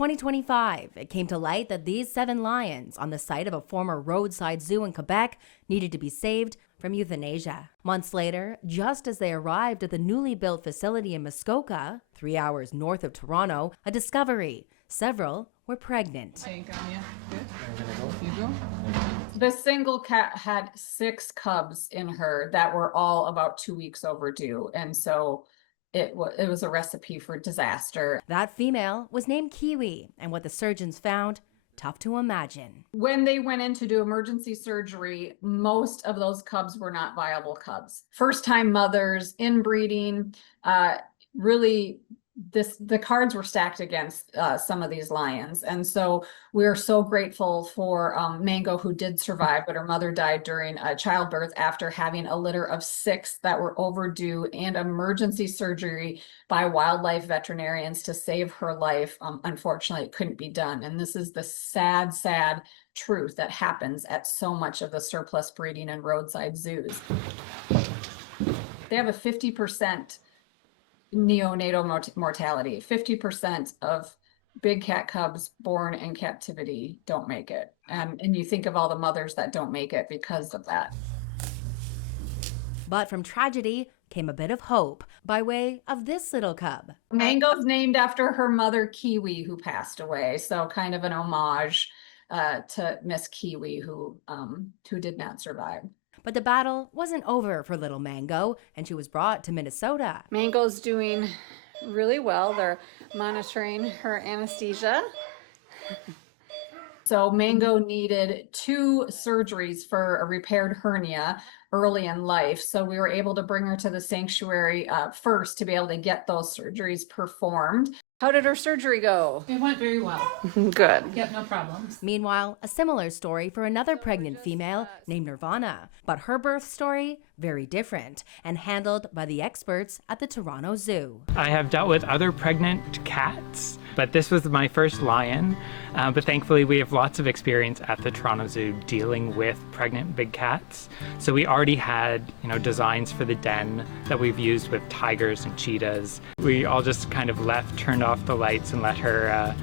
2025, it came to light that these 7 lions on the site of a former roadside zoo in Quebec needed to be saved from euthanasia. Months later, just as they arrived at the newly built facility in Muskoka, 3 hours north of Toronto, a discovery. Several were pregnant. The single cat had 6 cubs in her that were all about 2 weeks overdue. And so it was a recipe for disaster. That female was named Kiwi, and what the surgeons found, tough to imagine. When they went in to do emergency surgery, most of those cubs were not viable cubs. First-time mothers, inbreeding, really the cards were stacked against some of these lions. And so we're so grateful for Mango, who did survive, but her mother died during childbirth after having a litter of 6 that were overdue, and emergency surgery by wildlife veterinarians to save her life. Unfortunately, it couldn't be done. And this is the sad, sad truth that happens at so much of the surplus breeding and roadside zoos. They have a 50% neonatal mortality. 50% of big cat cubs born in captivity don't make it. And you think of all the mothers that don't make it because of that. But from tragedy came a bit of hope by way of this little cub. Mango's named after her mother, Kiwi, who passed away. So kind of an homage to Miss Kiwi, who did not survive. But the battle wasn't over for little Mango, and she was brought to Minnesota. Mango's doing really well. They're monitoring her anesthesia. So Mango needed 2 surgeries for a repaired hernia early in life. So we were able to bring her to the sanctuary first to be able to get those surgeries performed. How did her surgery go? It went very well. Good. Yep, no problems. Meanwhile, a similar story for another pregnant female named Nirvana. But her birth story, very different, and handled by the experts at the Toronto Zoo. I have dealt with other pregnant cats, but this was my first lion. But thankfully, we have lots of experience at the Toronto Zoo dealing with pregnant big cats. So we already had, designs for the den that we've used with tigers and cheetahs. We all just kind of turned off the lights and let her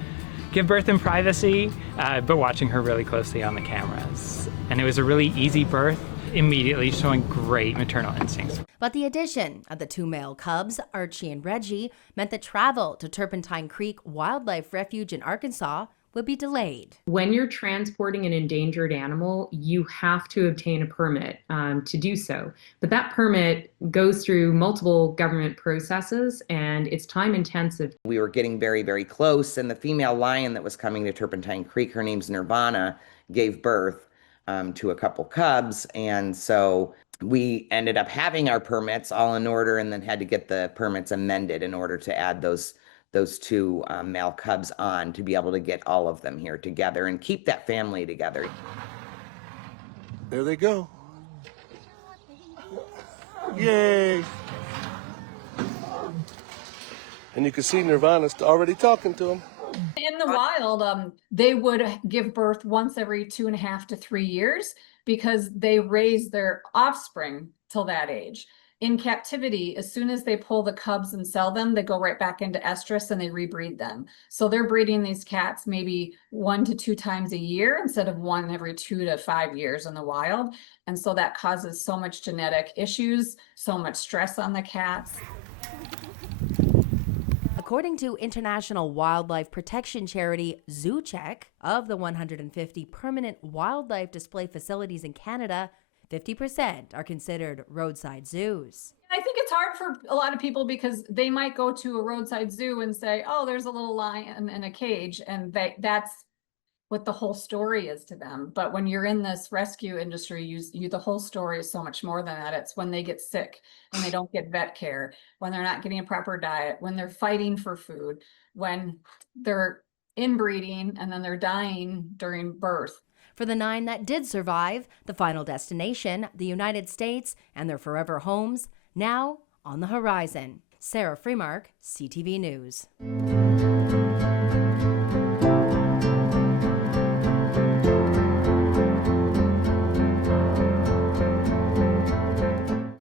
give birth in privacy, but watching her really closely on the cameras. And it was a really easy birth, immediately showing great maternal instincts. But the addition of the 2 male cubs, Archie and Reggie, meant that travel to Turpentine Creek Wildlife Refuge in Arkansas would be delayed. When you're transporting an endangered animal, you have to obtain a permit to do so. But that permit goes through multiple government processes, and it's time intensive. We were getting very, very close, and the female lion that was coming to Turpentine Creek, her name's Nirvana, gave birth to a couple cubs. And so we ended up having our permits all in order, and then had to get the permits amended in order to add those 2 male cubs on to be able to get all of them here together and keep that family together. There they go. Yay! And you can see Nirvana's already talking to him. In the wild, they would give birth once every 2.5 to 3 years because they raise their offspring till that age. In captivity, as soon as they pull the cubs and sell them, they go right back into estrus and they rebreed them. So they're breeding these cats maybe 1 to 2 times a year instead of 1 every 2 to 5 years in the wild. And so that causes so much genetic issues, so much stress on the cats. According to international wildlife protection charity ZooCheck, of the 150 permanent wildlife display facilities in Canada, 50% are considered roadside zoos. I think it's hard for a lot of people because they might go to a roadside zoo and say, oh, there's a little lion in a cage, and that's what the whole story is to them. But when you're in this rescue industry, the whole story is so much more than that. It's when they get sick, when they don't get vet care, when they're not getting a proper diet, when they're fighting for food, when they're inbreeding and then they're dying during birth. For the 9 that did survive, the final destination, the United States, and their forever homes, now on the horizon. Sarah Freemark, CTV News.